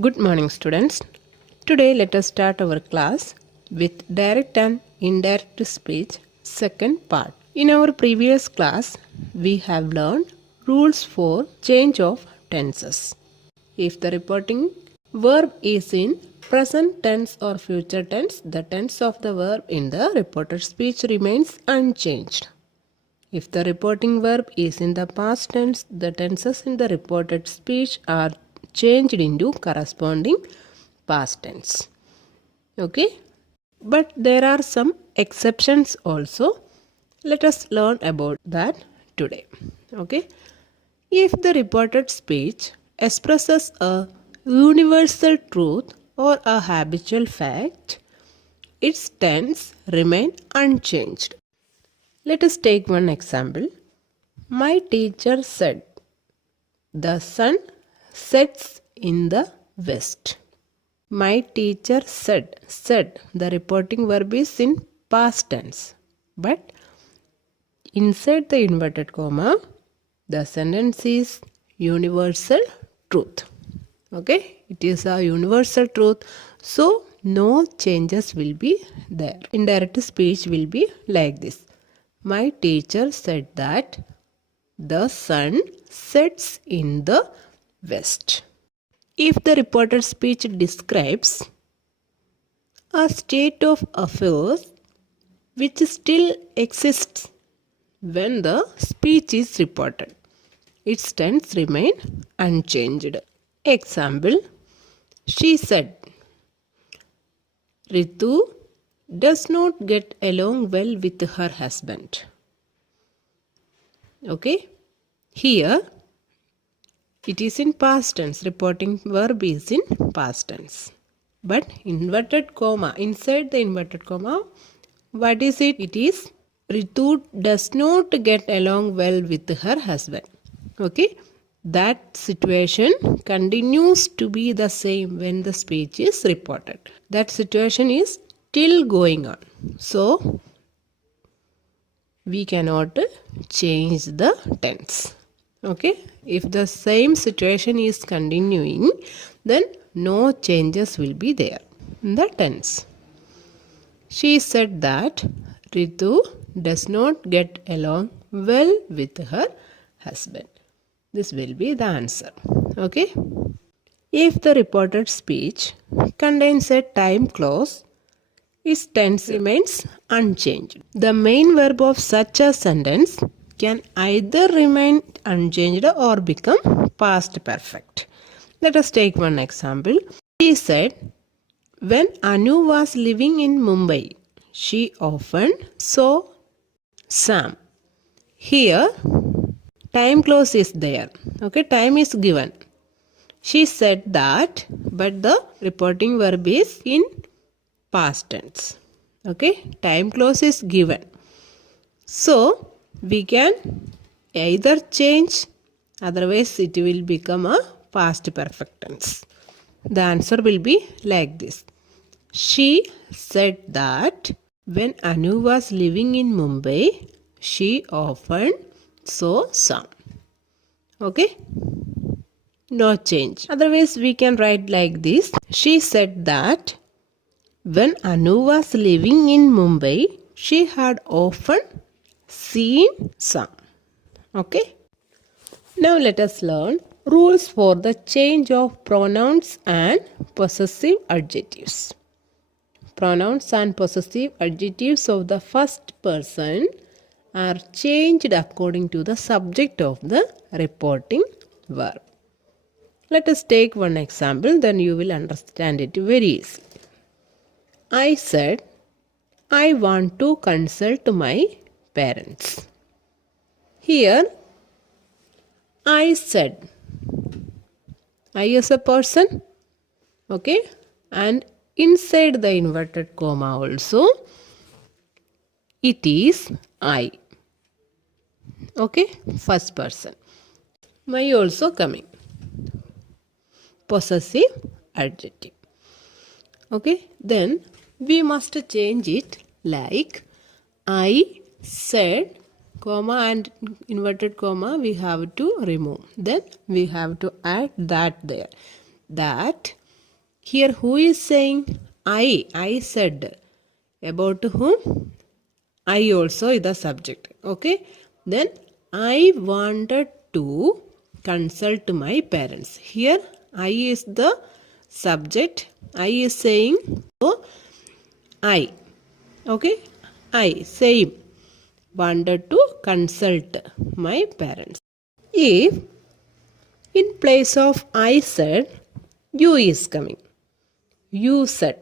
Good morning, students. Today, let us start our class with direct and indirect speech, second part. In our previous class, we have learned rules for change of tenses. If the reporting verb is in present tense or future tense, the tense of the verb in the reported speech remains unchanged. If the reporting verb is in the past tense, the tenses in the reported speech are changed into corresponding past tense. Okay? But there are some exceptions also. Let us learn about that today. Okay? If the reported speech expresses a universal truth or a habitual fact, its tense remain unchanged. Let us take one example. My teacher said, the sun sets in the west. My teacher said. The reporting verb is in past tense. But inside the inverted comma, the sentence is universal truth. Okay? It is a universal truth. So, no changes will be there. Indirect speech will be like this. My teacher said that the sun sets in the west. If the reported speech describes a state of affairs which still exists when the speech is reported, its tense remain unchanged. Example, she said, Ritu does not get along well with her husband. Okay? Here, it is in past tense. Reporting verb is in past tense. But inverted comma, inside the inverted comma, what is it? It is Ritu does not get along well with her husband. Okay? That situation continues to be the same when the speech is reported. That situation is still going on. So, we cannot change the tense. Okay, if the same situation is continuing, then no changes will be there in the tense. She said that Ritu does not get along well with her husband. This will be the answer. Okay, if the reported speech contains a time clause, its tense remains unchanged. The main verb of such a sentence can either remain unchanged or become past perfect. Let us take one example. She said, when Anu was living in Mumbai, she often saw Sam. Here, time clause is there. Okay, time is given. She said that, but the reporting verb is in past tense. Okay, time clause is given. So, we can either change, otherwise it will become a past perfect tense. The answer will be like this. She said that when Anu was living in Mumbai, she often saw Sam. Okay? No change. Otherwise, we can write like this. She said that when Anu was living in Mumbai, she had often seen Sam. Okay? Now let us learn rules for the change of pronouns and possessive adjectives. Pronouns and possessive adjectives of the first person are changed according to the subject of the reporting verb. Let us take one example, then you will understand it very easily. I said, I want to consult my parents. Here, I said, I is a person, okay, and inside the inverted comma also, it is I, okay, first person. My also coming, possessive adjective, okay, then we must change it like I said, comma and inverted comma we have to remove. Then we have to add that there. That Here who is saying? I said. About whom? I also is the subject. Okay. Then I wanted to consult my parents. Here I is the subject. I is saying so I. Okay. I same wanted to consult my parents. If in place of I said, you is coming. You said.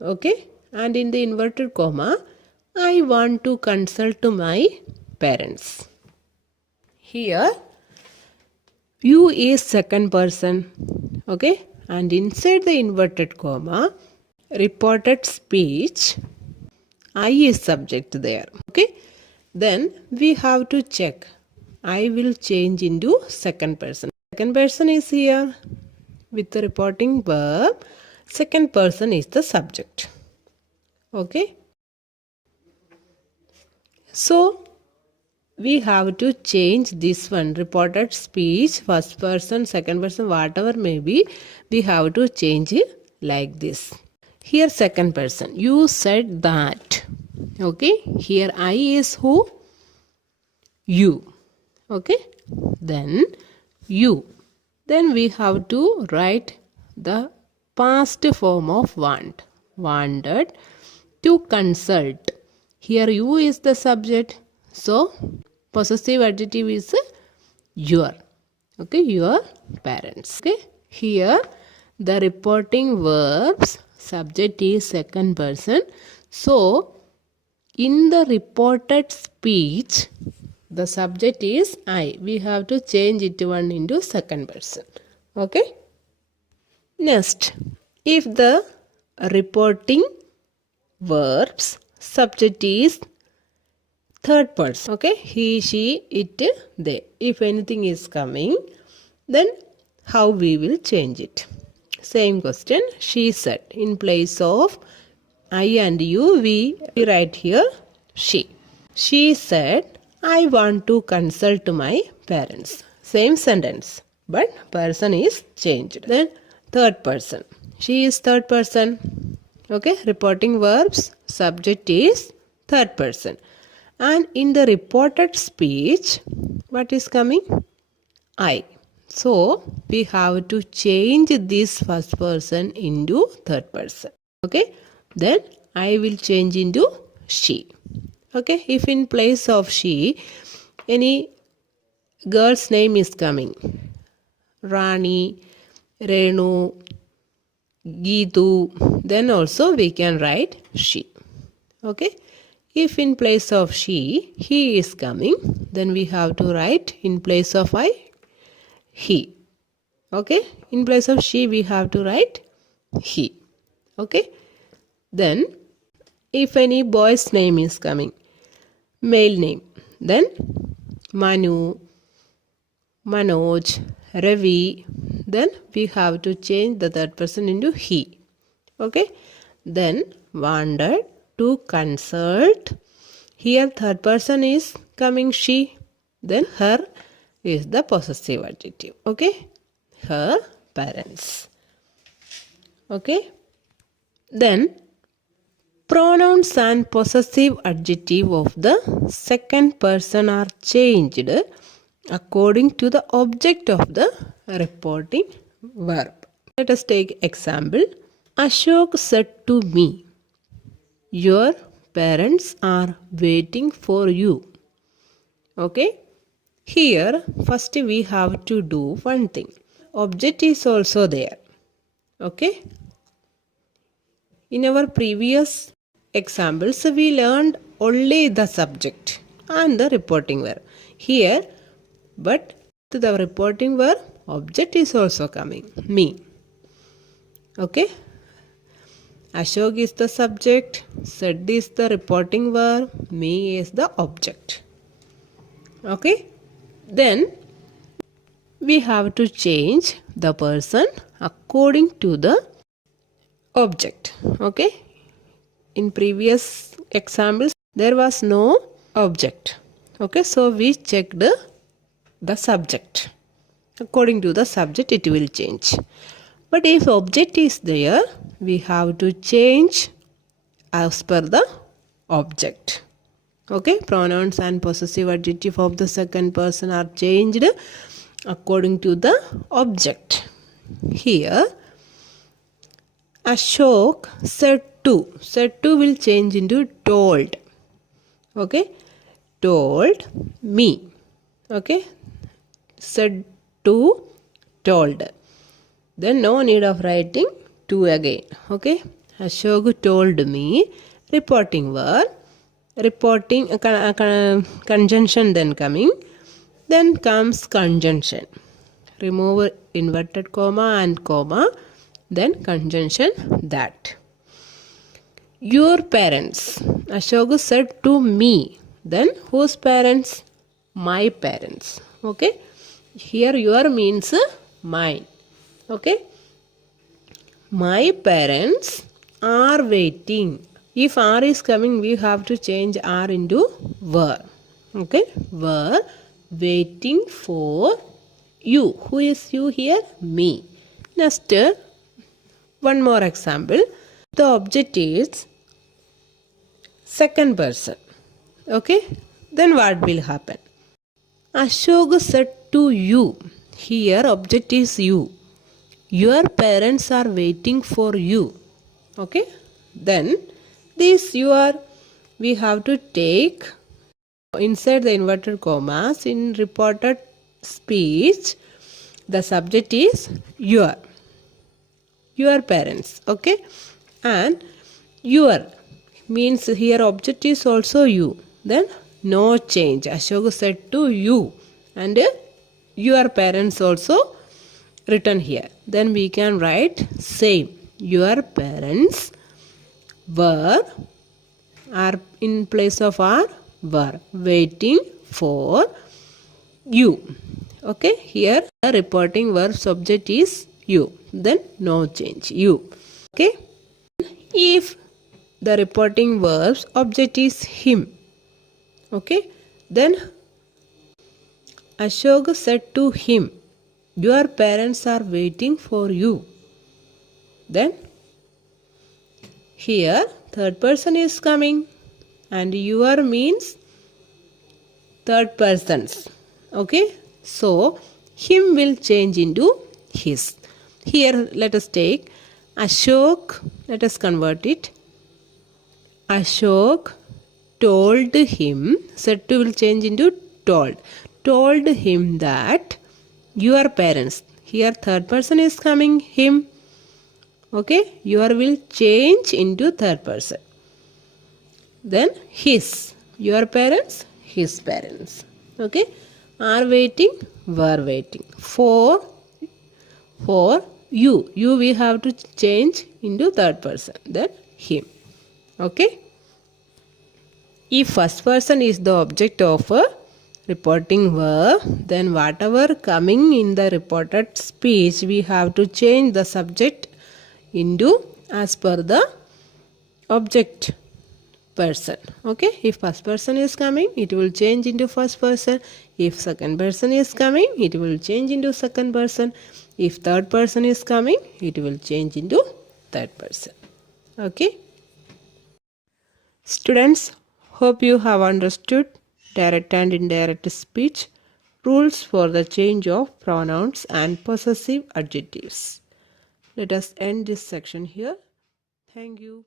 Okay. And in the inverted comma, I want to consult my parents. Here, you is second person. Okay. And inside the inverted comma, reported speech, I is subject there. Okay. Then we have to check. I will change into second person. Second person is here with the reporting verb. Second person is the subject. Okay. So we have to change this one. Reported speech, first person, second person, whatever may be, we have to change it like this. Here second person. You said that. Okay. Here I is who? You. Okay. Then you. Then we have to write the past form of want. Wanted to consult. Here you is the subject. So possessive adjective is your. Okay. Your parents. Okay. Here the reporting verbs subject is second person. So in the reported speech, the subject is I. We have to change it one into second person. Okay. Next, if the reporting verbs subject is third person. Okay. He, she, it, they. If anything is coming, then how we will change it? Same question. She said. In place of I and you, we write here she. She said, I want to consult my parents. Same sentence, but person is changed. Then third person. She is third person. Okay, reporting verbs, subject is third person. And in the reported speech, what is coming? I. So we have to change this first person into third person. Okay, then I will change into she. Okay, if in place of she, any girl's name is coming, Rani, Renu, Geetu, then also we can write she. Okay, if in place of she, he is coming, then we have to write in place of I, he. Okay, in place of she, we have to write he. Okay, then if any boy's name is coming, male name, then Manu, Manoj, Ravi, then we have to change the third person into he. Okay, then wanted to consult. Here third person is coming she, then her is the possessive adjective. Okay, her parents. Okay, then pronouns and possessive adjective of the second person are changed according to the object of the reporting verb. Let us take example. Ashok said to me, your parents are waiting for you. Okay. Here first we have to do one thing. Object is also there. Okay. In our previous examples, we learned only the subject and the reporting verb. Here, but to the reporting verb, object is also coming, me. Okay. Ashok is the subject, said is the reporting verb, me is the object. Okay. Then we have to change the person according to the object. Okay. In previous examples, there was no object. Okay. So we checked the subject. According to the subject, it will change. But if object is there, we have to change as per the object. Okay, pronouns and possessive adjective of the second person are changed according to the object. Here, Ashok said to. Said to will change into told. Okay, told me. Okay, said to, told. Then no need of writing to again. Okay, Ashok told me. Reporting verb. Reporting conjunction then coming. Then comes conjunction. Remove inverted comma and comma. Then conjunction that. Your parents. Ashok said to me. Then whose parents? My parents. Okay. Here your means mine. Okay. My parents are waiting. If are is coming, we have to change are into were. Okay. Were waiting for you. Who is you here? Me. Next, one more example. The object is second person. Okay. Then what will happen? Ashok said to you. Here object is you. Your parents are waiting for you. Okay. Then this we have to take inside the inverted commas in reported speech. The subject is your parents. Okay. And your means here object is also you. Then no change. Ashok said to you. And your parents also written here. Then we can write same. Your parents are in place of are were waiting for you. Okay. Here the reporting verb subject is you. Then no change. You. Okay. If the reporting verb's object is him. Okay. Then Ashok said to him. Your parents are waiting for you. Then here third person is coming and your means third persons. Okay. So him will change into his. Here let us take Ashok. Let us convert it. Ashok told him. Said to will change into told. Told him that your parents. Here third person is coming, him. Okay. Your will change into third person. Then his. Your parents, his parents. Okay. Are waiting, were waiting. For you. You we have to change into third person. Then him. Okay. If first person is the object of a reporting verb, then whatever coming in the reported speech, we have to change the subject into as per the object person. Okay. If first person is coming, it will change into first person. If second person is coming, it will change into second person. If third person is coming, it will change into third person. Okay. Students, hope you have understood direct and indirect speech rules for the change of pronouns and possessive adjectives. Let us end this section here. Thank you.